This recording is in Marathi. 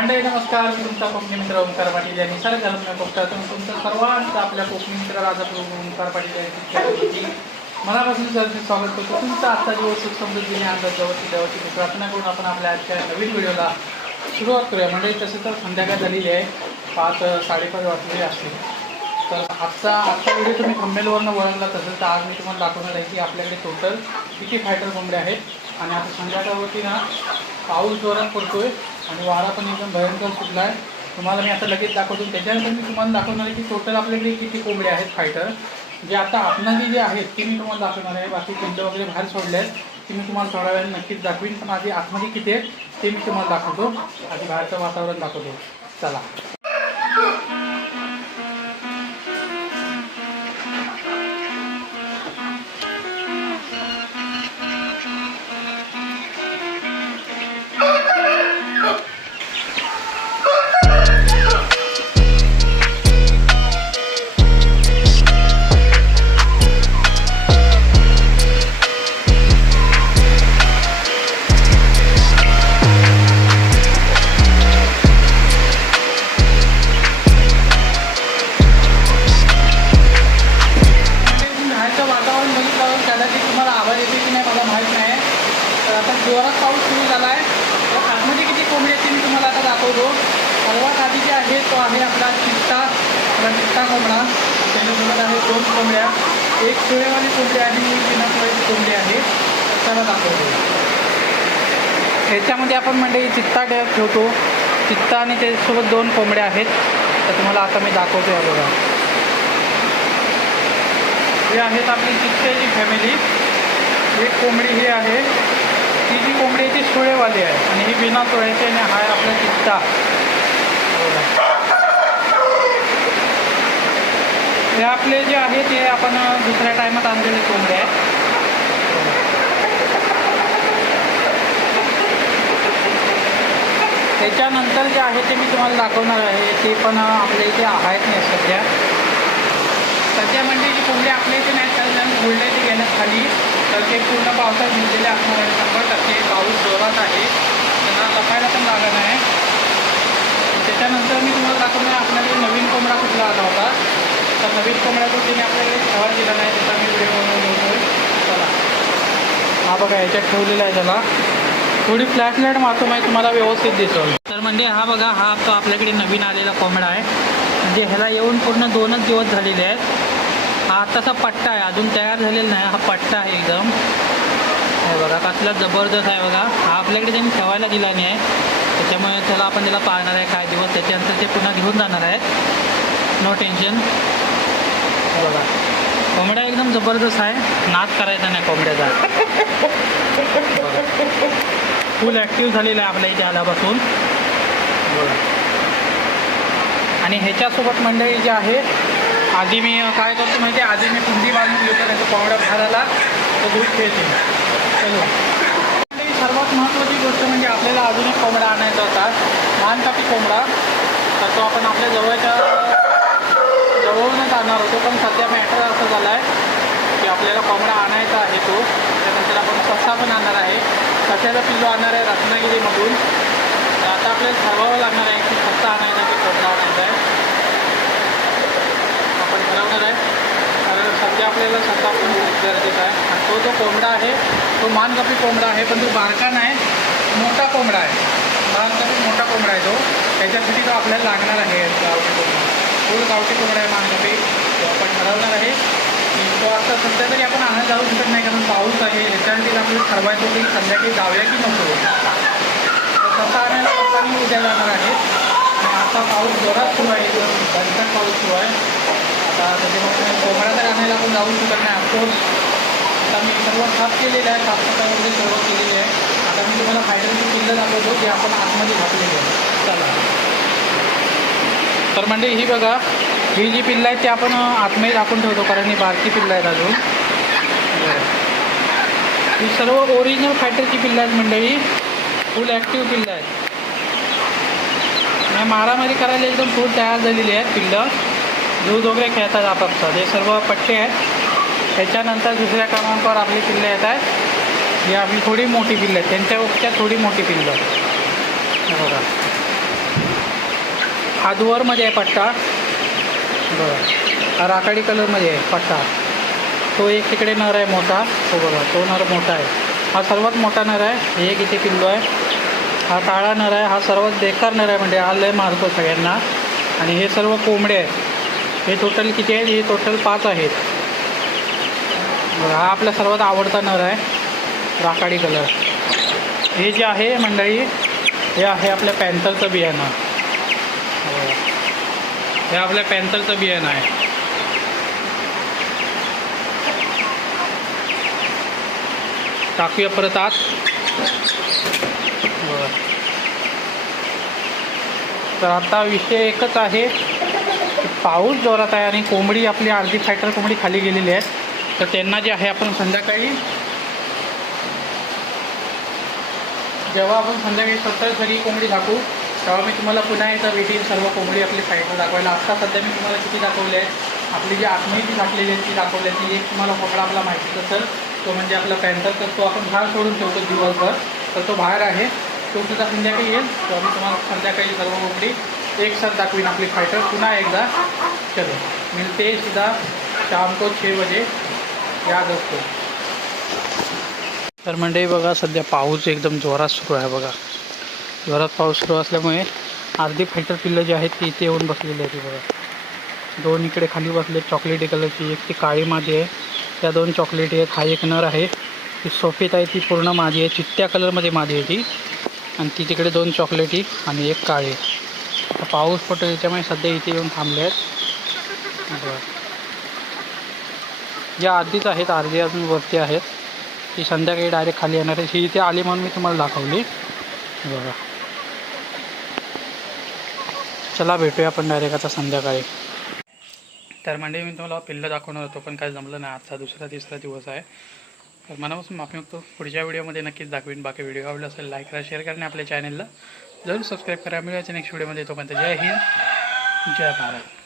मंडळी नमस्कार, मी तुमचा कोकणी मित्र ओंकार पाटील यांनी निसर्ग घालून कोकणातून तुमचं सर्वांचं आपल्या कोकणी मित्र राजा ओंकार पाटील यांची मनापासून स्वागत करतो. तुमचा आजचा दिवस सुख समृद्धीने आनंद देवाची प्रार्थना करून आपण आपल्या आजच्या नवीन व्हिडिओला सुरुवात करूया. मंडळी तसे तर संध्याकाळ झालेली आहे, 5-5:30 वाजलेले असतील. तर आजचा व्हिडिओ तुम्ही थंबनेलवरनं वळवला. तसं तर आज मी तुम्हाला दाखवणार आहे की आपल्याकडे टोटल किती फायटर कोंबड्या आहेत. आणि आता संध्याकाळवरती ना पाऊस जोरात पडतोय आणि वारा पण एकदम भयंकर सुटला आहे. तुम्हाला मी आता लगेच दाखवतो. त्याच्यानंतर मी तुम्हाला दाखवणार आहे की टोटल आपल्याकडे किती कोंबड्या आहेत फायटर. जे आता आतमध्ये जे आहेत ते मी तुम्हाला दाखवणार आहे. बाकी पिंड वगैरे बाहेर सोडले आहेत ती मी तुम्हाला थोड्या वेळाने नक्कीच दाखवीन. पण आधी आतमध्ये किती आहेत ते मी तुम्हाला दाखवतो. आधी बाहेरचं वातावरण दाखवतो. चला. जोरात पाऊस सुरू झाला आहे. तर आतमध्ये किती कोंबडी आहेत ते मी तुम्हाला आता दाखवतो. सर्वात आधी जे आहे तो आहे आपला चित्ता कोंबडा. त्याच्यासोबत आहे 2 कोंबड्या, एक सुळेवाली कोंबडी आणि एक बिना सुळेची कोंबडी आहे. त्याला दाखवतो. ह्याच्यामध्ये आपण म्हणजे चित्ता ठेवतो. चित्ता आणि त्याच्यासोबत 2 कोंबड्या आहेत. तर तुम्हाला आता मी दाखवतो. या बघा, हे आहेत आपली चित्त्याची फॅमिली. एक कोंबडी ही आहे, ती जी कोंबडी आहे ती सुळेवाली आहे आणि ही बिना सुळ्याची आणि हा आहे आपला चित्ता. हे आपले जे आहे ते आपण दुसऱ्या टायमात आणलेले कोंबडे आहेत. त्याच्यानंतर जे आहे ते मी तुम्हाला दाखवणार आहे. ते पण आपल्या इथे आहेत नाही सध्या म्हणजे जी कोंबडी आपल्या इथे नाही चालली बोलले ते गेल्यात खाली. तर ते पूर्ण पावसात भिजलेले असणार आहे. 100% पाऊस जोरात आहे, त्यांना लपायला पण लागत आहे. त्याच्यानंतर मी तुम्हाला दाखवणार आपल्याकडे नवीन कोंबडा कुठला आला होता. तर नवीन कोंबड्याचा तिने आपल्याकडे ठेवायला दिला नाही, त्याचा मी व्हिडिओ बनवतो. चला, हा बघा ह्याच्यात ठेवलेला आहे. त्याला थोडी फ्लॅशलाईट मारतो माहिती तुम्हाला व्यवस्थित दिसेल. तर म्हणजे हा बघा, हा तो आपल्याकडे नवीन आलेला कोंबडा आहे. म्हणजे ह्याला येऊन पूर्ण 2च दिवस झालेले आहेत. हा आत्ताचा पट्टा आहे, अजून तयार झालेला नाही. हा पट्टा आहे एकदम. हे बघा कसला जबरदस्त आहे बघा. हा आपल्याकडे त्यांनी ठेवायला दिला नाही आहे, त्याच्यामुळे त्याला पाळणार आहे काही दिवस. त्याच्यानंतर ते पुन्हा घेऊन जाणार आहे. No tension. हे बघा, कोंबड्या एकदम जबरदस्त आहे. नाच करायचा नाही कोंबड्याचा. फुल ॲक्टिव्ह झालेला आहे आपल्या इथे आल्यापासून. आणि ह्याच्यासोबत मंडळी जे आहे, आधी मी काय करतो माहिती आहे, आधी मी कुंडी बांधून घेतो. त्याचा कोंबडा बाहेर आला तर दूध खेळते. सर्वात महत्त्वाची गोष्ट म्हणजे आपल्याला अजून एक कोंबडा आणायचा होता, मानकापी कोंबडा. तर तो आपण आपल्या जवळूनच आणणार होतो. पण सध्या मॅटर असं झाला आहे की आपल्याला कोंबडा आणायचा आहे तो. त्यानंतर आपण ससा पण आणणार आहे. सशाचा पिल्लू आणणार आहे रत्नागिरीमधून. तर आता आपल्याला ठरवावं लागणार आहे की ससा आणायचा की कोंबडा आणायचा आहे. आपण ठरवणार आहे, कारण सध्या आपल्याला ससा पण खूप गरजेचा आहे. आणि तो जो कोंबडा आहे तो मानकापी कोंबडा आहे, पण तो बारका नाही, मोठा कोंबडा आहे. मानकापी मोठा कोंबडा आहे तो. त्याच्यासाठी तो आपल्याला लागणार आहे. गावठी कोंबडा, फुल गावठी कोंबडा आहे मानकापी. तो आपण ठरवणार आहे की तो आता सध्या तरी आपण आणायला जाऊ शकत नाही, कारण पाऊस आहे. याच्यासाठी आपल्याला ठरवायचं की संध्याकाळी जाऊया की नको. तर ससा आणायला ससा मी उद्या जाणार आहे. आणि आता पाऊस जोरात सुरू आहे, भयंकर पाऊस सुरू आहे. आता त्याच्यामुळे कोंबडा तर आणायला आपण जाऊ शकत नाही. ऑफकोर्स आता मी सर्व साफ केलेलं आहे, साफसफाई वगैरे सर्व केलेली आहे. आता मी तुम्हाला फायटरची पिल्लं दाखवतो जे आपण आतमध्ये घातलेली आहे. चला. तर म्हणजे ही बघा, ही जी पिल्लं आहेत ती आपण आतमध्ये दाखवून ठेवतो, कारण ही बारकी पिल्लं आहेत अजून. ही सर्व ओरिजिनल फायटरची पिल्लं आहेत मंडळी, फुल ॲक्टिव्ह पिल्लं आहेत. मारामारी करायला एकदम फुल तयार झालेली आहेत पिल्लं. दूध वगैरे खेळतात आपापसात. हे सर्व पट्टे आहेत. त्याच्यानंतर दुसऱ्या क्रमांकावर आपली पिल्लं येत आहेत. ही आपली थोडी मोठी पिल्लं आहेत, त्यांच्यापेक्षा थोडी मोठी पिल्लं. बघा आधवरमध्ये आहे पट्टा बघा, हा राखाडी कलरमध्ये आहे पट्टा. तो एक तिकडे नर आहे मोठा, तो बघा तो नर मोठा आहे. हा सर्वात मोठा नर आहे. हे एक इथे पिल्लू आहे. हा काळा नर आहे. हा सर्वात बेकार नर आहे, म्हणजे हा लय मारतो सगळ्यांना. आणि हे सर्व कोंबडे आहेत. हे टोटल किती आहेत? हे टोटल 5 आहेत. हा आपला सर्वात आवडता नर आहे, राखाडी कलर. हे जे आहे मंडळी, हे आहे आपल्या पॅन्थरचं बियाणं. हे आपल्या पॅन्थरचं बियाणं आहे. टाकूया परत आत. तर आता विषय एकच आहे, पाऊस जोरात आहे आणि कोंबडी आपली अर्धी फायटर कोंबडी खाली गेलेली आहे. तर त्यांना जे आहे आपण संध्याकाळी, जेव्हा आपण संध्याकाळी स्वतः घरी कोंबडी दाखवू तेव्हा मी तुम्हाला पुन्हा एकदा भेटीन सर्व कोंबडी आपली फायटर दाखवायला. आत्ता सध्या मी तुम्हाला किती दाखवले आहे, आपली जी आत्महत्या झाकलेली आहे ती दाखवली आहे. ती एक तुम्हाला कोंबडा आपला माहितीच असेल, तो म्हणजे आपला पॅन्थर. तर तो आपण बाहेर सोडून ठेवतो दिवसभर, तर तो बाहेर आहे. तो सुद्धा संध्याकाळी येईल, तेव्हा मी तुम्हाला संध्याकाळी सर्व कोंबडी एक साथ दाखवीन आपली फायटर पुन्हा एकदा. चलो मिलते सीधा शाम को 6 बजे, याद असतो. तर मंडळी बघा, सध्या पाऊस एकदम जोरात सुरू आहे बघा. जोरात पाऊस सुरू असल्यामुळे अर्धी फायटर पिल्लं जी आहेत ती इथे येऊन बसलेली आहे. ती बघा, 2 इकडे खाली बसले चॉकलेटी कलरची. एक ती काळी मादी आहे, त्या 2 चॉकलेटी आहेत. हा एक नर आहे. ती सफेद आहे, ती पूर्ण मादी आहे, चित्त्या कलरमध्ये मादी आहे ती. आणि ती तिकडे 2 चॉकलेटी आणि एक काळी. आता पाऊस पडतो त्याच्यामुळे सध्या इथे येऊन थांबले आहेत. बरं, या आधीच आहेत, अर्धी अजून वरती आहेत. ती संध्याकाळी डायरेक्ट खाली येणार आहे. ही इथे आली म्हणून मी तुम्हाला दाखवली बघा. चला भेटूया आपण डायरेक्ट आता संध्याकाळी. तर म्हणजे मी तुम्हाला पिल्लं दाखवणार होतो, पण काय जमलं नाही. आजचा 2रा-3रा दिवस आहे. तर मनापासून माफी मागतो. पुढच्या व्हिडिओमध्ये नक्कीच दाखवीन. बाकी व्हिडिओ आवडला असेल लाईक करा, शेअर करा आणि आपल्या चॅनलला जरूर सबस्क्राईब करा. मिळायचं नेक्स्ट व्हिडिओमध्ये. तोपर्यंत जय हिंद, जय भारत.